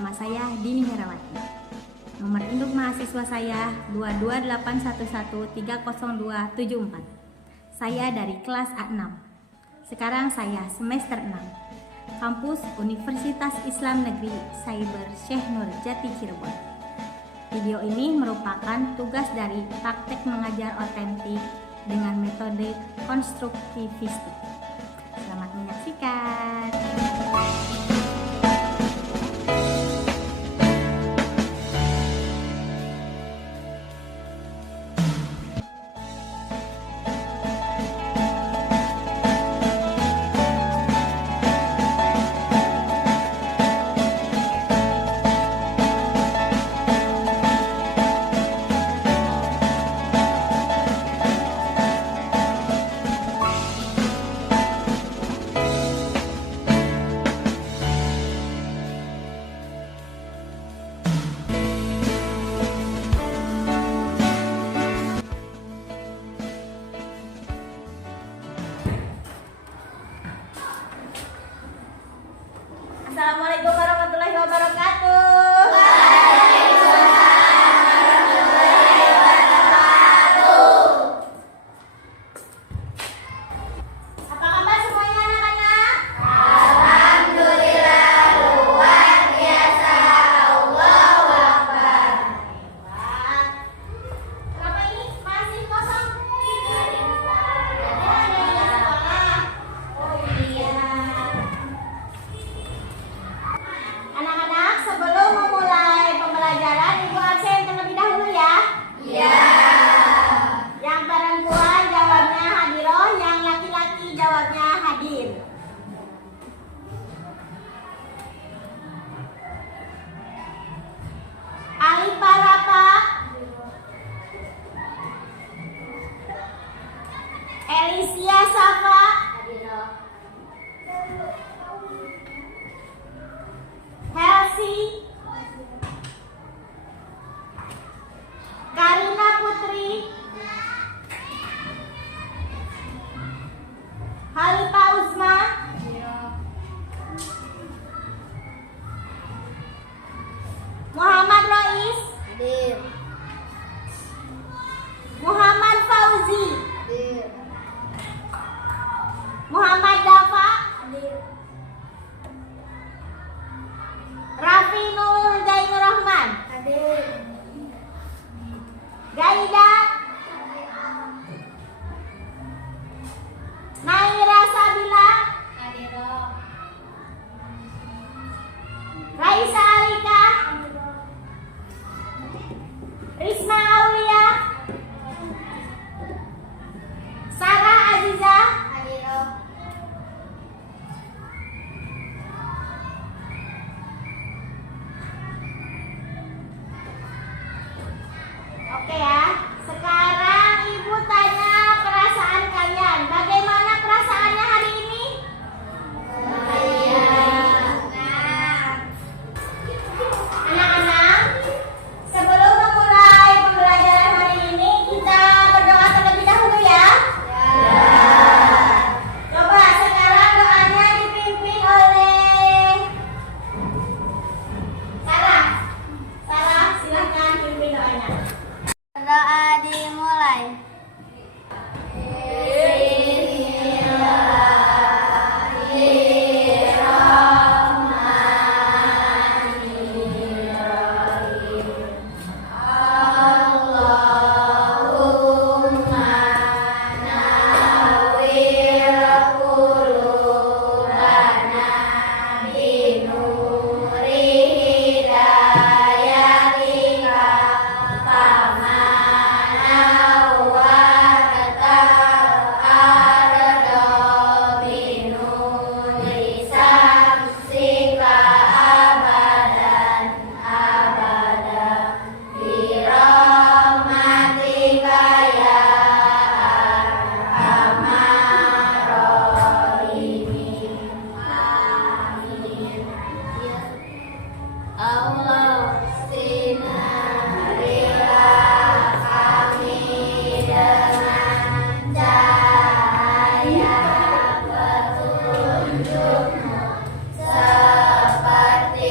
Nama saya Dini Herawati. Nomor induk mahasiswa saya 22811300274. Saya dari kelas A6. Sekarang saya semester 6. Kampus Universitas Islam Negeri Cyber Syekh Nurjati Cirebon. Video ini merupakan tugas dari praktek mengajar otentik dengan metode konstruktivistik. Selamat menyaksikan. Assalamualaikum warahmatullahi wabarakatuh. Apa kabar semuanya anak-anak? Alhamdulillah luar biasa. Allahu Akbar. Kenapa ini masih kosong? Oh iya. Anak-anak, sebelum memulai pembelajaran, Ibu absen terlebih dahulu ya. Iya. Yang perempuan jawabnya hadiroh, yang laki-laki jawabnya hadir. Alif Barapa, Elisia Safa, Helsi, Karina Putri, Halifa Uzma, Muhammad Rais, Muhammad Fauzi, Muhammad Dafa, Raffi Nurul Zainur Rahman, Gaida, Naira Sabila, Raisa Alika, Risma Aulia, Sarah Aziza, Oke ya, sekarang Ibu tanya perasaan kalian. Bagaimana perasaannya hari ini? Anak-anak, sebelum memulai pembelajaran hari ini, kita berdoa terlebih dahulu ya. Coba sekarang doanya dipimpin oleh Sarah. Sarah, silahkan pimpin doanya. Doa dimulai. Seperti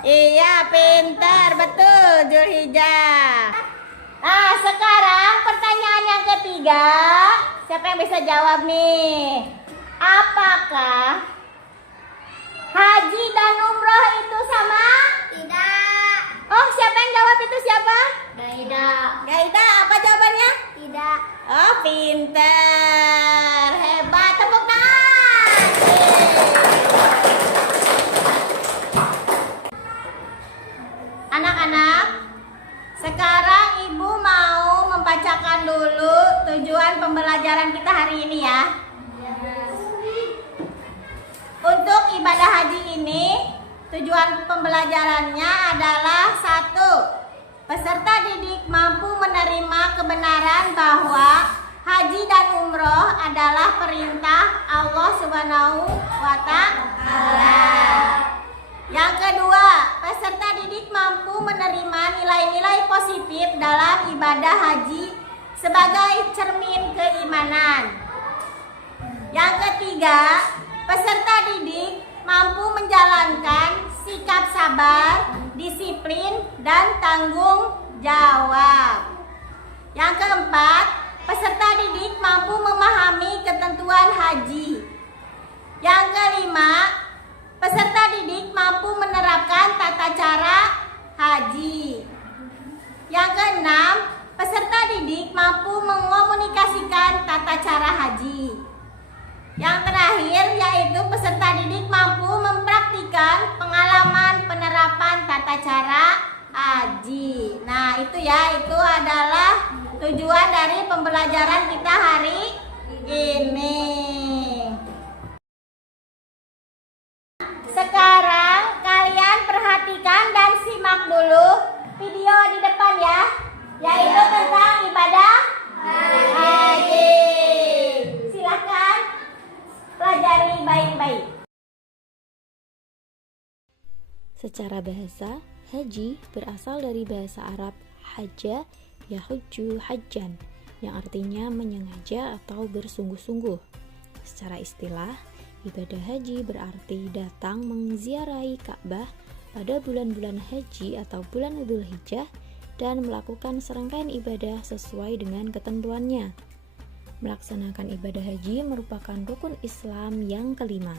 Iya, pintar, betul, Zulhijjah. Nah, sekarang pertanyaan yang ketiga. Siapa yang bisa jawab nih? Apakah haji dan umroh itu sama? Tidak. Oh, siapa yang jawab itu siapa? Tidak. Gaida, apa jawabannya? Tidak. Oh, pintar. Hebat, tepuk tangan. Anak-anak, sekarang Ibu mau membacakan dulu tujuan pembelajaran kita hari ini ya. Untuk ibadah haji ini, tujuan pembelajarannya adalah 1. Peserta didik mampu menerima kebenaran bahwa haji dan umroh adalah perintah Allah Subhanahu wa Ta'ala. Yang kedua, peserta didik mampu menerima nilai-nilai positif dalam ibadah haji sebagai cermin keimanan. Yang ketiga, peserta didik mampu menjalankan sikap sabar, disiplin, dan tanggung jawab. Yang keempat, peserta didik mampu memahami ketentuan haji. Yang kelima, peserta didik mampu menerapkan tata cara haji. Yang keenam, peserta didik mampu mengomunikasikan tata cara haji. Yang terakhir yaitu peserta didik mampu mempraktikkan pengalaman penerapan tata cara haji. Nah, itu adalah tujuan dari pembelajaran kita hari ini. Sekarang kalian perhatikan dan simak dulu video di depan ya, yaitu tentang ibadah haji. Silakan pelajari baik-baik. Secara bahasa, haji berasal dari bahasa Arab hajja yahujju hajjan, yang artinya menyengaja atau bersungguh-sungguh. Secara istilah, ibadah haji berarti datang menziarahi Ka'bah pada bulan-bulan haji atau bulan Dzulhijjah dan melakukan serangkaian ibadah sesuai dengan ketentuannya. Melaksanakan ibadah haji merupakan rukun Islam yang kelima.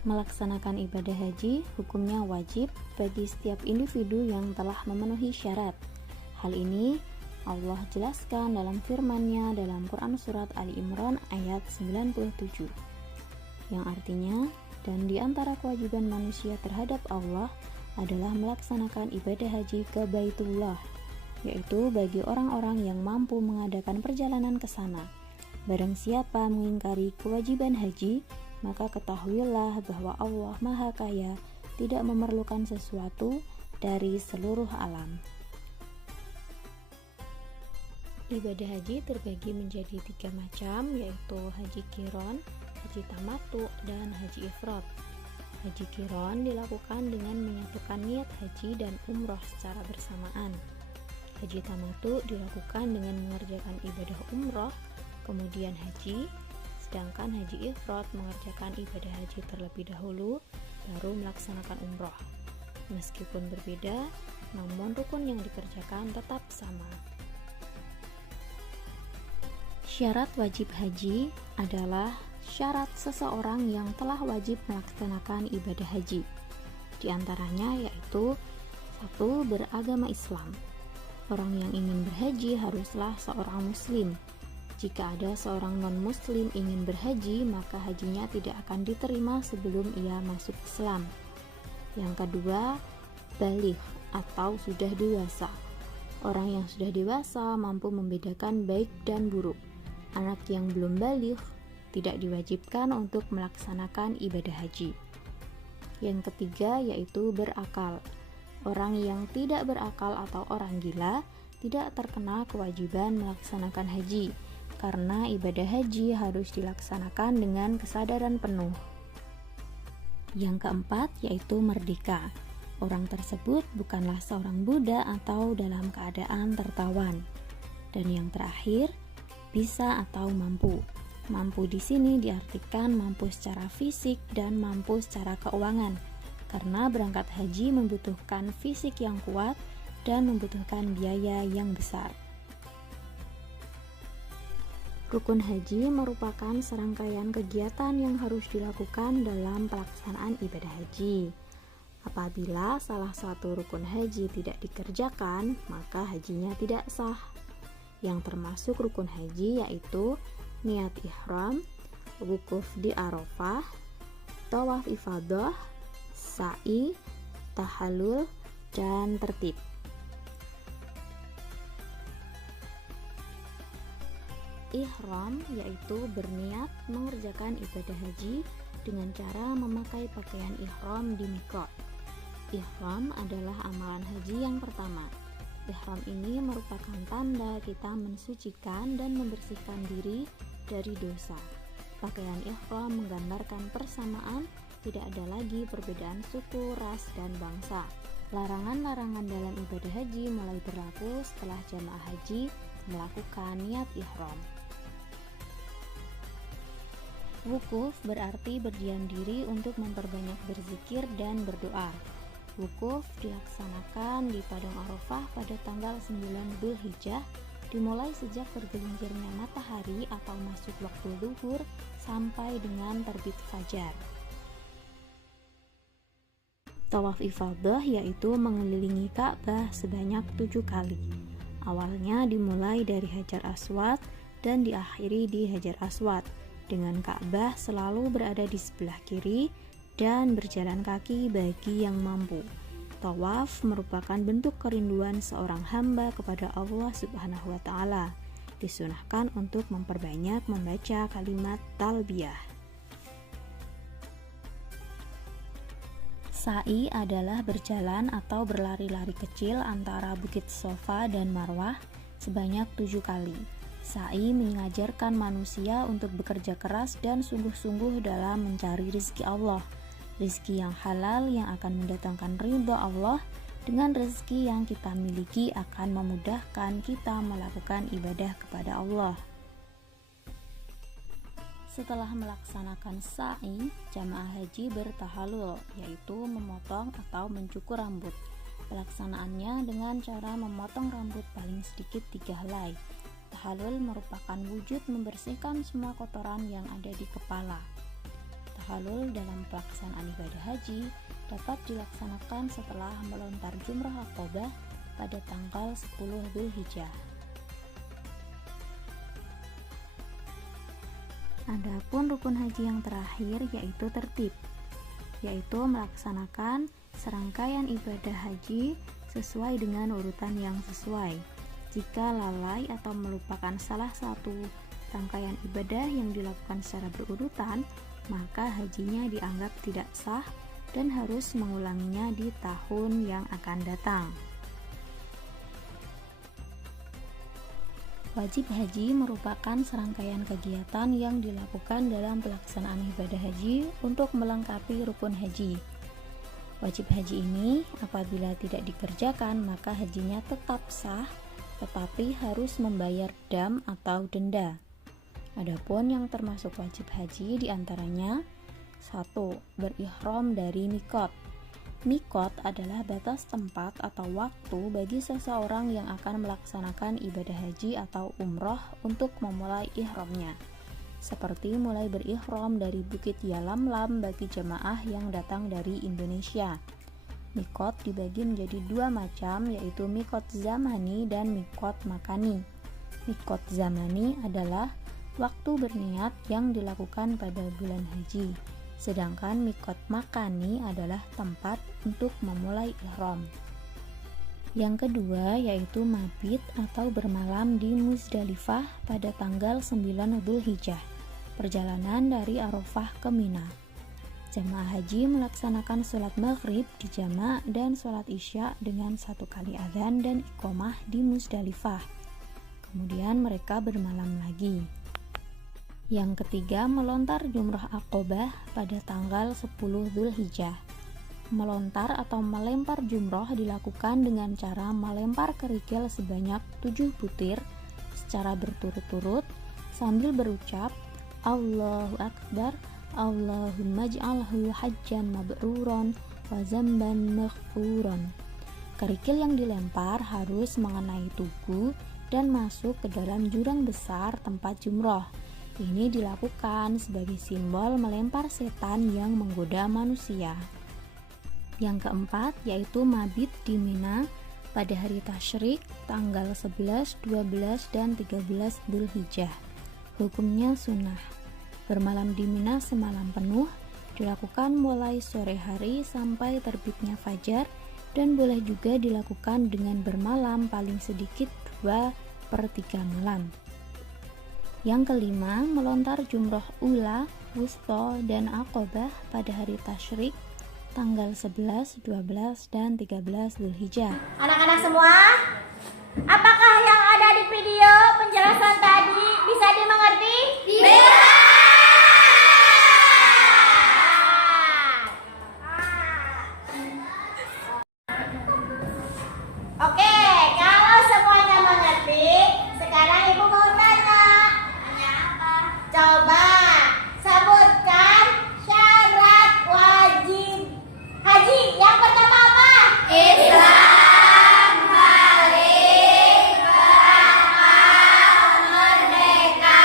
Melaksanakan ibadah haji hukumnya wajib bagi setiap individu yang telah memenuhi syarat. Hal ini Allah jelaskan dalam firman-Nya dalam Quran Surat Ali Imran ayat 97, yang artinya, dan di antara kewajiban manusia terhadap Allah adalah melaksanakan ibadah haji ke Baitullah, yaitu bagi orang-orang yang mampu mengadakan perjalanan ke sana. Barang siapa mengingkari kewajiban haji, maka ketahuilah bahwa Allah Maha Kaya, tidak memerlukan sesuatu dari seluruh alam. Ibadah haji terbagi menjadi 3 macam, yaitu haji qiron, haji tamattu, dan haji ifrad. Haji qiron dilakukan dengan menyatukan niat haji dan umroh secara bersamaan. Haji tamattu dilakukan dengan mengerjakan ibadah umroh, kemudian haji, sedangkan haji ifrad mengerjakan ibadah haji terlebih dahulu, baru melaksanakan umroh. Meskipun berbeda, namun rukun yang dikerjakan tetap sama. Syarat wajib haji adalah syarat seseorang yang telah wajib melaksanakan ibadah haji. Di antaranya yaitu 1. Beragama Islam. Orang yang ingin berhaji haruslah seorang muslim. Jika ada seorang non-muslim ingin berhaji, maka hajinya tidak akan diterima sebelum ia masuk Islam. Yang kedua, baligh atau sudah dewasa. Orang yang sudah dewasa mampu membedakan baik dan buruk. Anak yang belum baligh tidak diwajibkan untuk melaksanakan ibadah haji. Yang ketiga yaitu berakal. Orang yang tidak berakal atau orang gila tidak terkena kewajiban melaksanakan haji, karena ibadah haji harus dilaksanakan dengan kesadaran penuh. Yang keempat yaitu merdeka. Orang tersebut bukanlah seorang budak atau dalam keadaan tertawan. Dan yang terakhir, bisa atau mampu. Mampu di sini diartikan mampu secara fisik dan mampu secara keuangan, karena berangkat haji membutuhkan fisik yang kuat dan membutuhkan biaya yang besar. Rukun haji merupakan serangkaian kegiatan yang harus dilakukan dalam pelaksanaan ibadah haji. Apabila salah satu rukun haji tidak dikerjakan, maka hajinya tidak sah. Yang termasuk rukun haji yaitu niat ihram, wukuf di Arafah, tawaf ifadah, sa'i, tahallul, dan tertib. Ihram yaitu berniat mengerjakan ibadah haji dengan cara memakai pakaian ihram di miqat. Ihram adalah amalan haji yang pertama. Ihram ini merupakan tanda kita mensucikan dan membersihkan diri dari dosa. Pakaian ihram menggambarkan persamaan, tidak ada lagi perbedaan suku, ras, dan bangsa. Larangan-larangan dalam ibadah haji mulai berlaku setelah jamaah haji melakukan niat ihram. Wukuf berarti berdiam diri untuk memperbanyak berzikir dan berdoa. Wukuf dilaksanakan di Padang Arafah pada tanggal 9 Dzulhijjah, dimulai sejak tergelincirnya matahari atau masuk waktu zuhur sampai dengan terbit fajar. Tawaf ifadah yaitu mengelilingi Ka'bah sebanyak 7 kali. Awalnya dimulai dari Hajar Aswad dan diakhiri di Hajar Aswad, dengan Ka'bah selalu berada di sebelah kiri dan berjalan kaki bagi yang mampu. Tawaf merupakan bentuk kerinduan seorang hamba kepada Allah Subhanahu wa Ta'ala. Disunahkan untuk memperbanyak membaca kalimat talbiyah. Sa'i adalah berjalan atau berlari-lari kecil antara Bukit Sofa dan Marwah sebanyak 7 kali. Sa'i mengajarkan manusia untuk bekerja keras dan sungguh-sungguh dalam mencari rezeki Allah. Rezeki yang halal yang akan mendatangkan ridha Allah. Dengan rezeki yang kita miliki akan memudahkan kita melakukan ibadah kepada Allah. Setelah melaksanakan sa'i, jamaah haji bertahallul, yaitu memotong atau mencukur rambut. Pelaksanaannya dengan cara memotong rambut paling sedikit 3 helai. Tahallul merupakan wujud membersihkan semua kotoran yang ada di kepala. Tahallul dalam pelaksanaan ibadah haji dapat dilaksanakan setelah melontar jumrah Aqobah pada tanggal 10 Dzulhijjah. Adapun rukun haji yang terakhir yaitu tertib, yaitu melaksanakan serangkaian ibadah haji sesuai dengan urutan yang sesuai. Jika lalai atau melupakan salah satu rangkaian ibadah yang dilakukan secara berurutan, maka hajinya dianggap tidak sah dan harus mengulanginya di tahun yang akan datang. Wajib haji merupakan serangkaian kegiatan yang dilakukan dalam pelaksanaan ibadah haji untuk melengkapi rukun haji. Wajib haji ini apabila tidak dikerjakan maka hajinya tetap sah, tetapi harus membayar dam atau denda. Adapun yang termasuk wajib haji diantaranya 1. Berihram dari miqat. Miqat adalah batas tempat atau waktu bagi seseorang yang akan melaksanakan ibadah haji atau umroh untuk memulai ihramnya, seperti mulai berihram dari Bukit Yalamlam bagi jemaah yang datang dari Indonesia. Miqat dibagi menjadi 2 macam, yaitu miqat zamani dan miqat makani. Miqat zamani adalah waktu berniat yang dilakukan pada bulan haji, sedangkan miqat makani adalah tempat untuk memulai ihram. Yang kedua yaitu mabit atau bermalam di Muzdalifah pada tanggal 9 Dzulhijjah, perjalanan dari Arafah ke Mina. Jamaah haji melaksanakan sholat maghrib di jama' dan sholat isya dengan 1 kali adzan dan iqomah di Muzdalifah. Kemudian mereka bermalam lagi. Yang ketiga, melontar jumrah Aqobah pada tanggal 10 Dzulhijjah. Melontar atau melempar jumroh dilakukan dengan cara melempar kerikil sebanyak 7 butir secara berturut-turut sambil berucap Allahu Akbar, Allahumma ij'alhu hajjan mabruron wa zamban maghfuron. Kerikil yang dilempar harus mengenai tugu dan masuk ke dalam jurang besar tempat jumroh. Ini dilakukan sebagai simbol melempar setan yang menggoda manusia. Yang keempat yaitu mabit di Mina pada hari tasyrik tanggal 11, 12, dan 13 Dzulhijjah. Hukumnya sunnah. Bermalam di Mina semalam penuh dilakukan mulai sore hari sampai terbitnya fajar, dan boleh juga dilakukan dengan bermalam paling sedikit 2/3 malam. Yang kelima, melontar jumroh ula, wusta, dan aqobah pada hari tasyrik tanggal 11, 12, dan 13 Dzulhijjah. Anak-anak semua, apakah yang ada di video penjelasan tadi bisa dimengerti? Bisa! Oke, kalau semuanya mengerti, sekarang Ibu mau tanya. Tanya apa? Coba sebutkan syarat wajib haji. Yang pertama apa? Islam, balik, beramal, merdeka,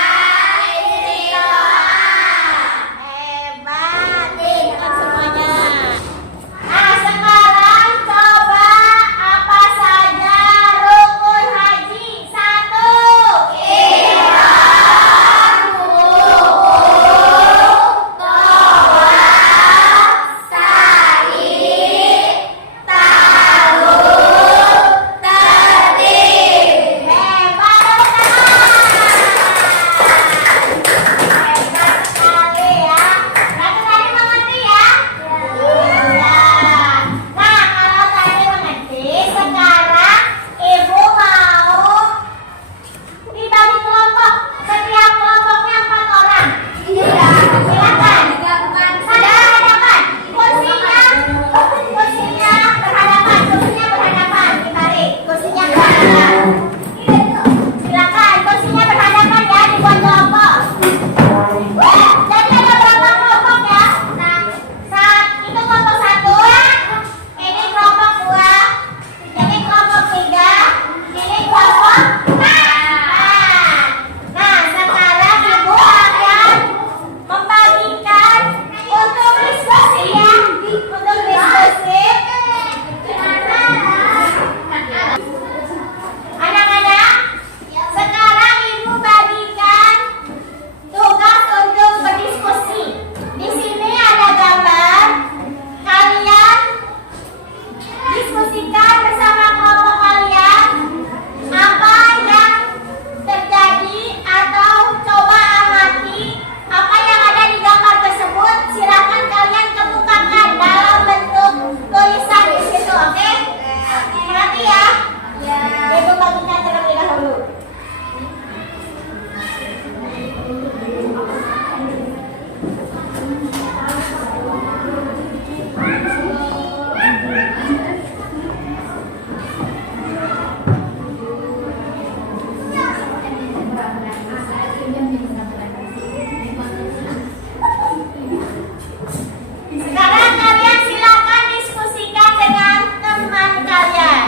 istiqomah. Hebat, pintar semuanya. Nah, sekarang coba apa saja rukun haji? 1. Ihram, wudhu, tawaf, sa'i, ta'aruf, tertib. Hebat, hebat sekali ya. Berarti tadi mengerti ya? Iya. Nah, kalau tadi mengerti, sekarang Ibu mau dibagi kelompok. Setiap kelompoknya 4 orang. Iya. Silakan. Ada hadapan. Kursinya berhadapan. Ditarik. Kursinya berhadapan. Silakan. Kursinya berhadapan ya, dibuat kelompok. Jadi ada berapa kelompok ya? Itu kelompok 1, ini kelompok 2, ini kelompok 3, ini kelompok 4. Nah, sekarang Ibu akan membagikan untuk diskusi ya. Untuk diskusi. Anak-anak, sekarang Ibu bagikan tugas untuk berdiskusi. Di sini ada gambar. Kalian diskusikan bersama kelompok kalian apa yang terjadi, atau coba amati apa yang ada di gambar tersebut. Silakan kalian kemukakan dalam bentuk tulisan di situ, oke? Perhati ya. Ibu bagikan terlebih dahulu. Sekarang kalian silakan diskusikan dengan teman kalian.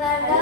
Pada